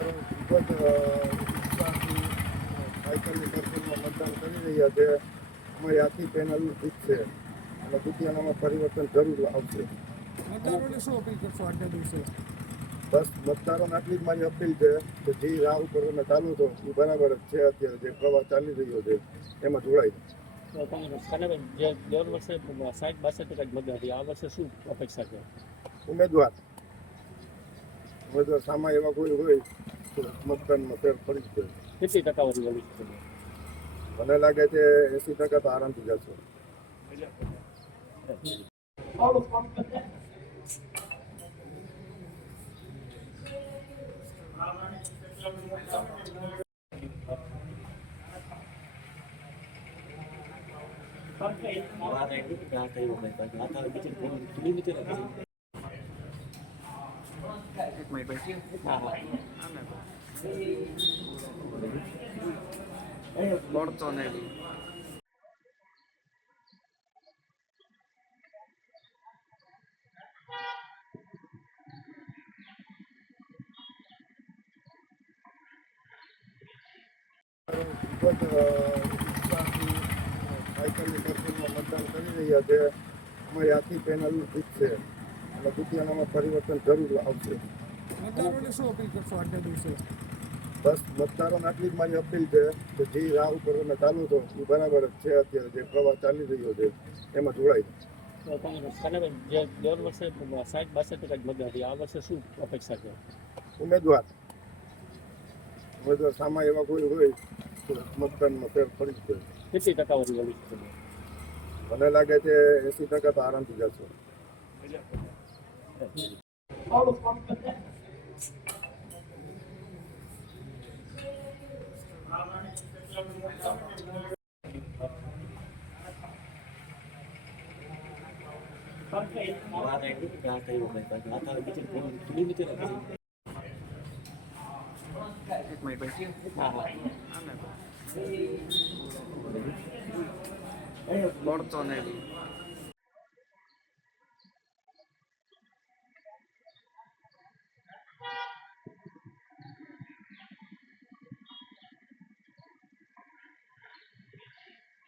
ખૂબ જ ઉત્સાહથી સાયકલની ટક્કરમાં મતદાન કરી રહ્યા છે. અમારી આખી પેનલ જીતશે અને દુનિયામાં પરિવર્તન જરૂર આવશે. મતદારોને શું અપીલ કરશો આજના દિવસે? બસ મતદારોને આટલી જ મારી અપીલ છે કે જે રાહ ઉપર તમે ચાલો છો એ બરાબર જ છે. અત્યારે જે પ્રવાહ ચાલી રહ્યો છે એમાં જોડાય. જે દર વર્ષે 60-62% જ મતદાન હતી, આ વર્ષે શું અપેક્ષા છે? ઉમેદવાર સામા એવા કોઈ હોય તો મતદાનમાં ફેર પડી જ જાય. કેટલી ટકાવારી વળી છે? મને લાગે છે 80% તો આરામથી જશે. પડતો નહીં. ખૂબ જ ઉત્સાહથી સાયકલની ટક્કરમાં મતદાન કરી રહ્યા છે. અમારી આખી પેનલ જીતશે અને દુનિયામાં પરિવર્તન જરૂર આવશે. મતદારોને શું અપીલ કરશો આજના દિવસે? બસ મતદારોને આટલી જ મારી અપીલ છે કે જે રાહ ઉપર તમે ચાલો છો એ બરાબર જ છે. અત્યારે જે પ્રવાહ ચાલી રહ્યો છે એમાં જોડાય. જે દર વર્ષે 60-62% જ મતદાન હતી, આ વર્ષે શું અપેક્ષા છે? ઉમેદવાર સામા એવા કોઈ હોય તો મતદાનમાં ફેર પડી જ જાય. કેટલી ટકાવારી વળી છે? મને લાગે છે 80% તો આરામથી જશે. પડતો નહીં.